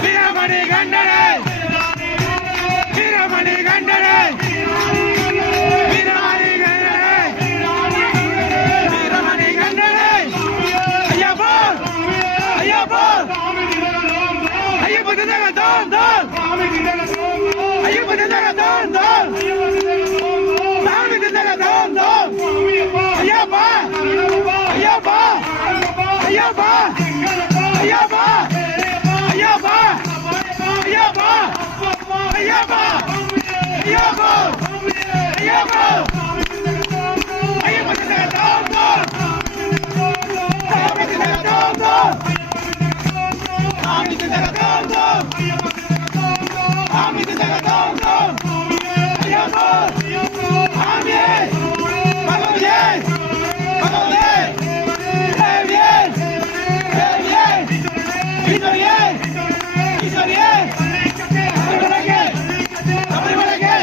வீரமணி கண்டனே வீரமணி கண்டனே வீரமணி கண்டனே வீரமணி கண்டனே ஐயப்பா ஐயப்பா ஐயப்பா தந்தக தான் தான் ஐயப்பா தந்தக தான் தான் சாமி தந்தக தான் தான் ஐயப்பா ஐயப்பா ஐயப்பா ஐயப்பா ஐயப்பா ஐயப்பா ஐயப்பா ஐயப்பா ஐயப்பா ஐயப்பா தந்தக தான் தான் சாமி தந்தக தான் தான் சாமி தந்தக தான் தான் சாமி தந்தக தான் தான் ஐயப்பா சாமி பகவதியே பகவதியே தேவியே தேவியே ஈஸ்வரியே ஈஸ்வரியே சபரிமலைக்கு சபரிமலைக்கு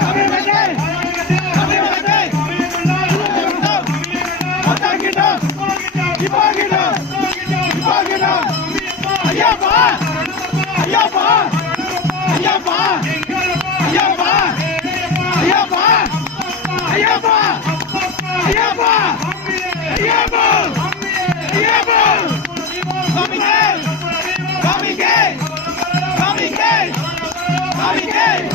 சபரிமலைக்கு சபரிமலைக்கு மத்தாக்கிட்டோம் இப்பாக்கிட்டோம் இப்பாக்கிட்டோம் Ayyappa Ayyappa Ayyappa Ayyappa Ayyappa Ayyappa Ayyappa Ayyappa Ayyappa Coming in! Coming in! Coming in! Coming in!